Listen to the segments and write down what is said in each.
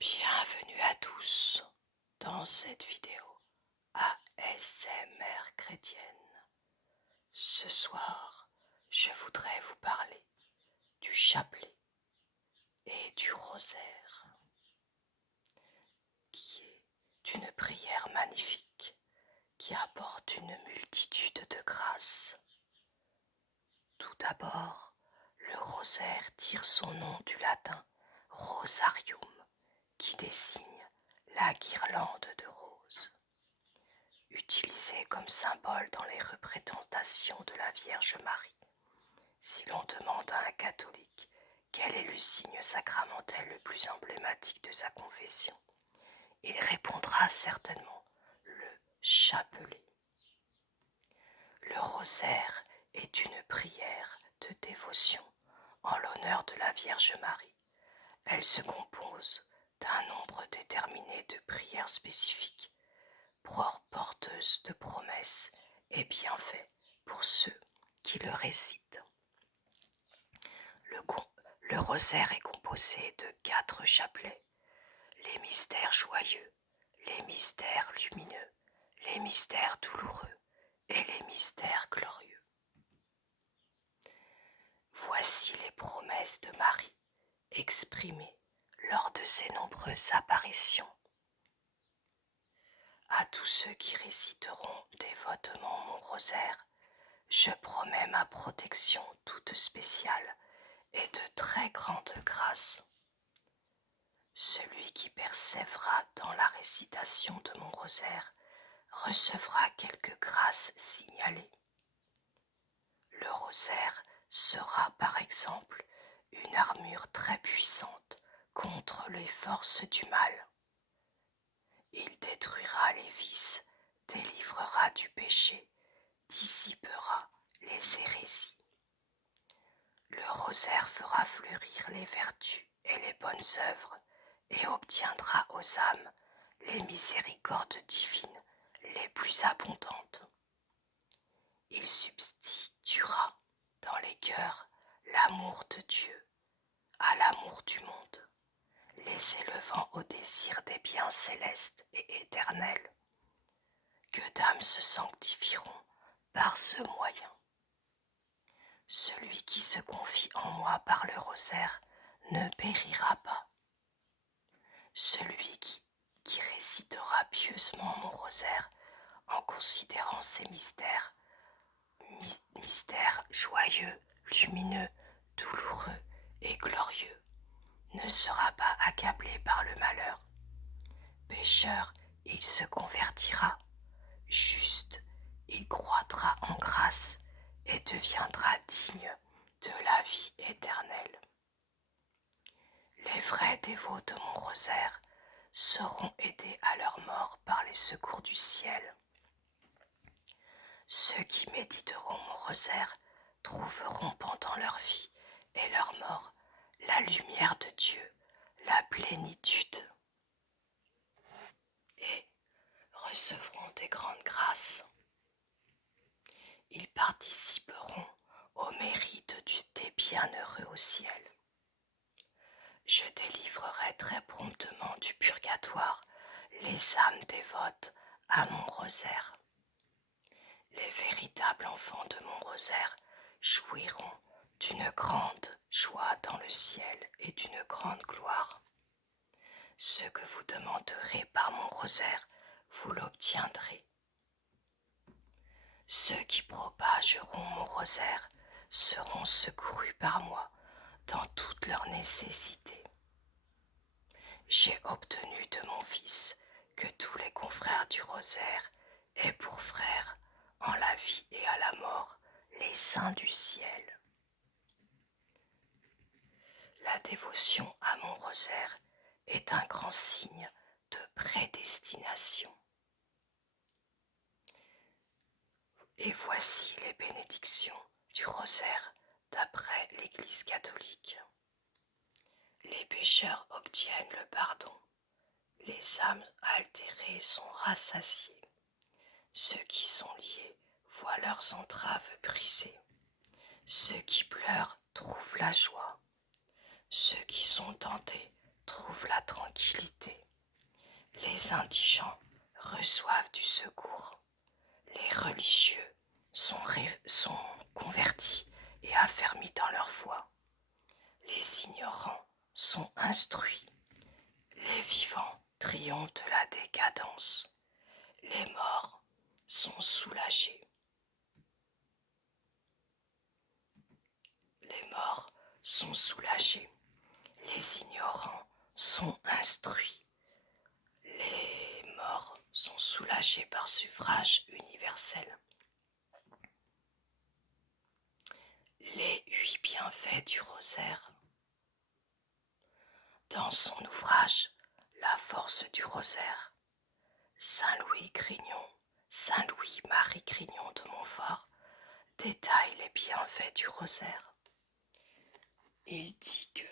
Bienvenue à tous dans cette vidéo ASMR chrétienne. Ce soir, je voudrais vous parler du chapelet et du rosaire, qui est une prière magnifique qui apporte une multitude de grâces. Tout d'abord, le rosaire tire son nom du latin rosarium, qui désigne la guirlande de roses. Utilisée comme symbole dans les représentations de la Vierge Marie. Si l'on demande à un catholique quel est le signe sacramentel le plus emblématique de sa confession, il répondra certainement le chapelet. Le rosaire est une prière de dévotion en l'honneur de la Vierge Marie. Elle se compose d'un nombre déterminé de prières spécifiques, porteuse de promesses et bienfaits pour ceux qui le récitent. Le rosaire est composé de 4 chapelets: les mystères joyeux, les mystères lumineux, les mystères douloureux et les mystères glorieux. Voici les promesses de Marie exprimées lors de ses nombreuses apparitions. À tous ceux qui réciteront dévotement mon rosaire, je promets ma protection toute spéciale et de très grande grâce. Celui qui persévérera dans la récitation de mon rosaire recevra quelques grâces signalées. Le rosaire sera par exemple une armure très puissante contre les forces du mal. Il détruira les vices, délivrera du péché, dissipera les hérésies. Le rosaire fera fleurir les vertus et les bonnes œuvres et obtiendra aux âmes les miséricordes divines les plus abondantes. Il substituera dans les cœurs l'amour de Dieu à l'amour du monde, les élevant au désir des biens célestes et éternels. Que d'âmes se sanctifieront par ce moyen. Celui qui se confie en moi par le rosaire ne périra pas. Celui qui récitera pieusement mon rosaire en considérant ces mystères, mystères joyeux, lumineux, douloureux et glorieux, ne sera pas accablé par le malheur. Pécheur, il se convertira. Juste, il croîtra en grâce et deviendra digne de la vie éternelle. Les vrais dévots de mon rosaire seront aidés à leur mort par les secours du ciel. Ceux qui méditeront mon rosaire trouveront pendant leur vie et leur mort la lumière de Dieu, la plénitude, et recevront des grandes grâces. Ils participeront au mérite des bienheureux au ciel. Je délivrerai très promptement du purgatoire les âmes dévotes à mon rosaire. Les véritables enfants de mon rosaire jouiront d'une grande joie dans le ciel et d'une grande gloire. Ce que vous demanderez par mon rosaire, vous l'obtiendrez. Ceux qui propageront mon rosaire seront secourus par moi dans toutes leurs nécessités. J'ai obtenu de mon Fils que tous les confrères du rosaire aient pour frères, en la vie et à la mort, les saints du ciel. La dévotion à mon rosaire est un grand signe de prédestination. Et voici les bénédictions du rosaire d'après l'Église catholique. Les pécheurs obtiennent le pardon, les âmes altérées sont rassasiées, ceux qui sont liés voient leurs entraves brisées, ceux qui pleurent trouvent la joie, ceux qui sont tentés trouvent retrouvent la tranquillité. Les indigents reçoivent du secours. Les religieux sont convertis et affermis dans leur foi. Les ignorants sont instruits. Les vivants triomphent de la décadence. Les morts sont soulagés. Les morts sont soulagés. Les ignorants sont instruits. Les morts sont soulagés par suffrage universel. Les 8 bienfaits du rosaire. Dans son ouvrage La force du rosaire, Saint Louis Grignon, Saint Louis-Marie Grignon de Montfort détaille les bienfaits du rosaire. Il dit que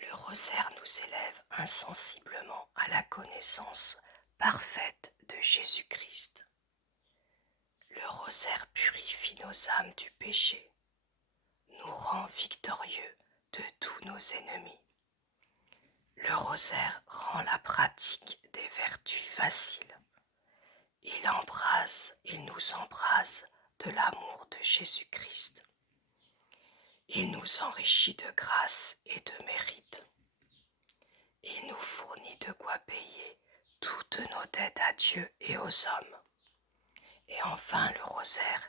le rosaire nous élève insensiblement à la connaissance parfaite de Jésus-Christ. Le rosaire purifie nos âmes du péché, nous rend victorieux de tous nos ennemis. Le rosaire rend la pratique des vertus facile. Il nous embrase de l'amour de Jésus-Christ. Il nous enrichit de grâce et de mérite. Il nous fournit de quoi payer toutes nos dettes à Dieu et aux hommes. Et enfin, le rosaire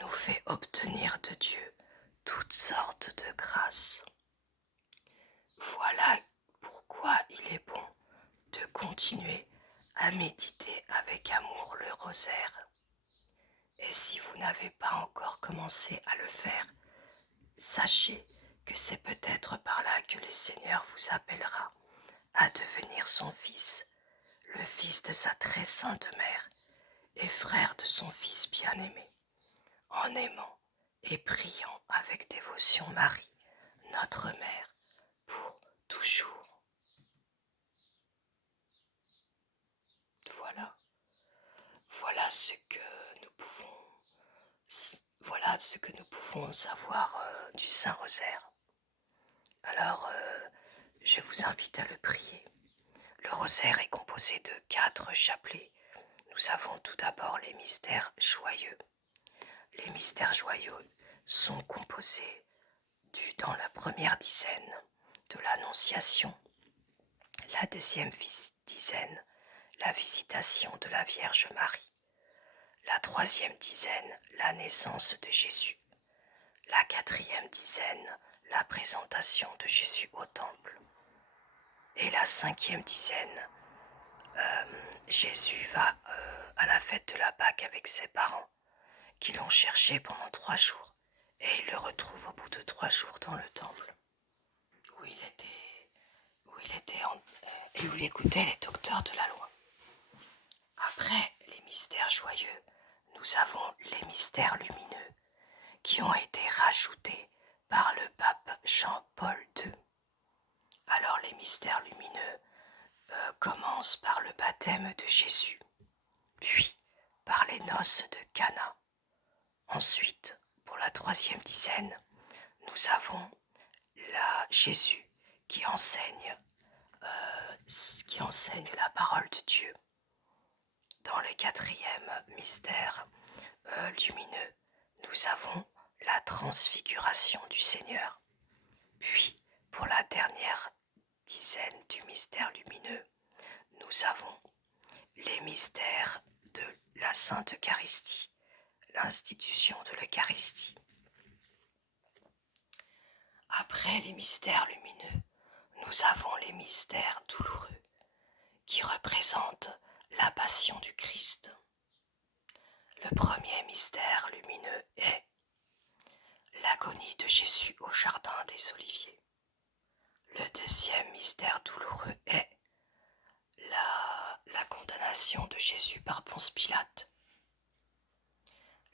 nous fait obtenir de Dieu toutes sortes de grâces. Voilà pourquoi il est bon de continuer à méditer avec amour le rosaire. Et si vous n'avez pas encore commencé à le faire, sachez que c'est peut-être par là que le Seigneur vous appellera à devenir son fils, le fils de sa très sainte mère et frère de son fils bien-aimé, en aimant et priant avec dévotion Marie, notre mère, pour toujours. Voilà ce que nous pouvons savoir du Saint-Rosaire. Alors, je vous invite à le prier. Le rosaire est composé de 4 chapelets. Nous avons tout d'abord les mystères joyeux. Les mystères joyeux sont composés dans la première dizaine de l'Annonciation, la deuxième dizaine, la visitation de la Vierge Marie, la troisième dizaine, la naissance de Jésus, la quatrième dizaine, la présentation de Jésus au temple, et la cinquième dizaine, Jésus va à la fête de la Pâque avec ses parents, qui l'ont cherché pendant 3 jours, et il le retrouve au bout de 3 jours dans le temple, où il écoutait les docteurs de la loi. Après les mystères joyeux, nous avons les mystères lumineux, qui ont été rajoutés par le pape Jean-Paul II. Alors les mystères lumineux commencent par le baptême de Jésus, puis par les noces de Cana. Ensuite, pour la troisième dizaine, nous avons Jésus qui enseigne la parole de Dieu. Dans le quatrième mystère lumineux, nous avons la transfiguration du Seigneur. Puis, pour la dernière dizaine du mystère lumineux, nous avons les mystères de la Sainte Eucharistie, l'institution de l'Eucharistie. Après les mystères lumineux, nous avons les mystères douloureux, qui représentent la passion du Christ. Le premier mystère lumineux est l'agonie de Jésus au jardin des Oliviers. Le deuxième mystère douloureux est la condamnation de Jésus par Ponce Pilate.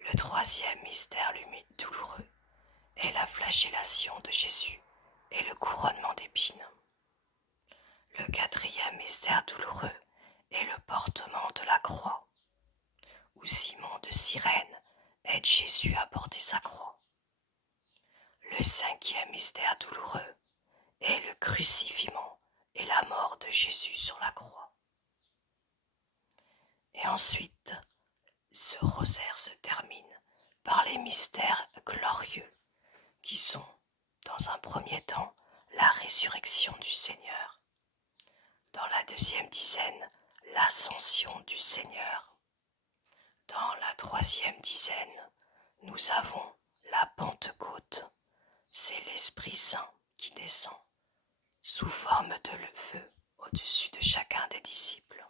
Le troisième mystère douloureux est la flagellation de Jésus et le couronnement d'épines. Le quatrième mystère douloureux est le portement de la croix, où Simon de Cyrène aide Jésus à porter sa croix. Le cinquième mystère douloureux est le crucifixion et la mort de Jésus sur la croix. Et ensuite, ce rosaire se termine par les mystères glorieux qui sont, dans un premier temps, la résurrection du Seigneur. Dans la deuxième dizaine, l'ascension du Seigneur. Dans la troisième dizaine, nous avons la Pentecôte. C'est l'Esprit Saint qui descend sous forme de feu au-dessus de chacun des disciples.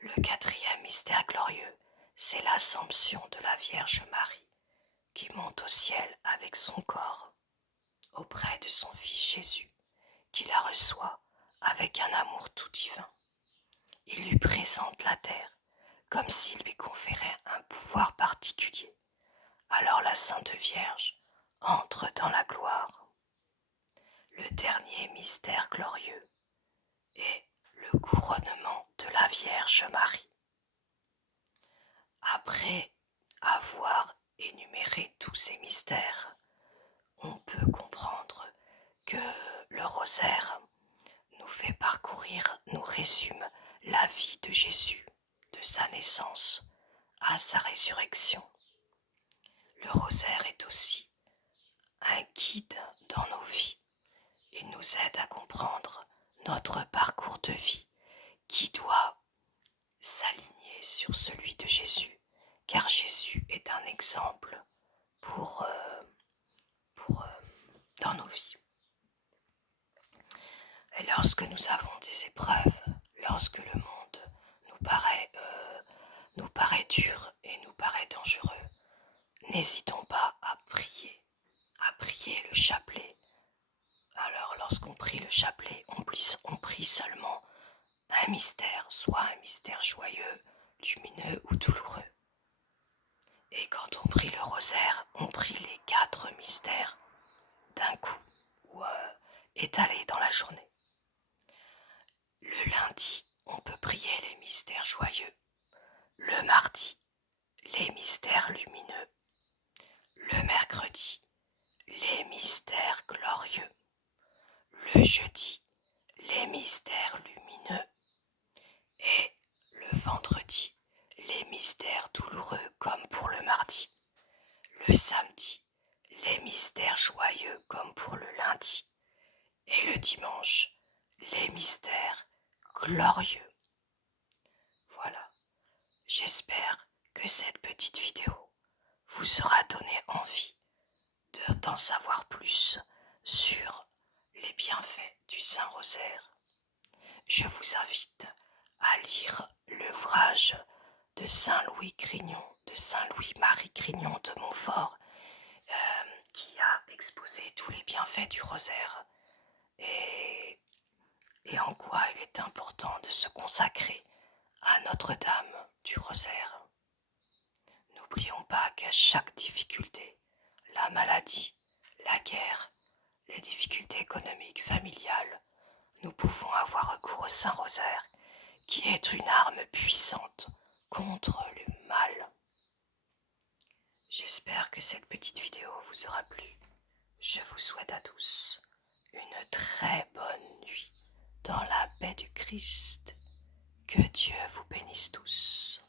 Le quatrième mystère glorieux, c'est l'Assomption de la Vierge Marie, qui monte au ciel avec son corps, auprès de son Fils Jésus, qui la reçoit avec un amour tout divin. Il lui présente la terre, comme s'il lui conférait un pouvoir particulier. Alors la Sainte Vierge entre dans la gloire. Le dernier mystère glorieux est le couronnement de la Vierge Marie. Après avoir énuméré tous ces mystères, on peut comprendre que le rosaire nous fait parcourir, nous résume la vie de Jésus, de sa naissance à sa résurrection. Le rosaire est aussi un guide dans nos vies. Il nous aide à comprendre notre parcours de vie qui doit s'aligner sur celui de Jésus, car Jésus est un exemple pour dans nos vies. Et lorsque nous avons des épreuves, lorsque le monde nous paraît dur et nous paraît dangereux, n'hésitons pas à prier le chapelet. Alors lorsqu'on prie le chapelet, on prie seulement un mystère, soit un mystère joyeux, lumineux ou douloureux. Et quand on prie le rosaire, on prie les 4 mystères d'un coup ou étalés dans la journée. Le lundi, on peut prier les mystères joyeux. Le mardi, les mystères lumineux. Le mercredi, les mystères glorieux. Le jeudi, les mystères lumineux. Et le vendredi, les mystères douloureux comme pour le mardi. Le samedi, les mystères joyeux comme pour le lundi. Et le dimanche, les mystères glorieux. Voilà, j'espère que cette petite vidéo vous aura donné envie d'en savoir plus sur les bienfaits du Saint-Rosaire. Je vous invite à lire l'ouvrage de Saint-Louis Grignon, de Saint-Louis-Marie Grignon de Montfort, qui a exposé tous les bienfaits du rosaire et en quoi il est important de se consacrer à Notre-Dame du Rosaire. N'oublions pas qu'à chaque difficulté, la maladie, la guerre, les difficultés économiques, familiales, nous pouvons avoir recours au Saint-Rosaire, qui est une arme puissante contre le mal. J'espère que cette petite vidéo vous aura plu. Je vous souhaite à tous une très bonne nuit dans la paix du Christ. Que Dieu vous bénisse tous.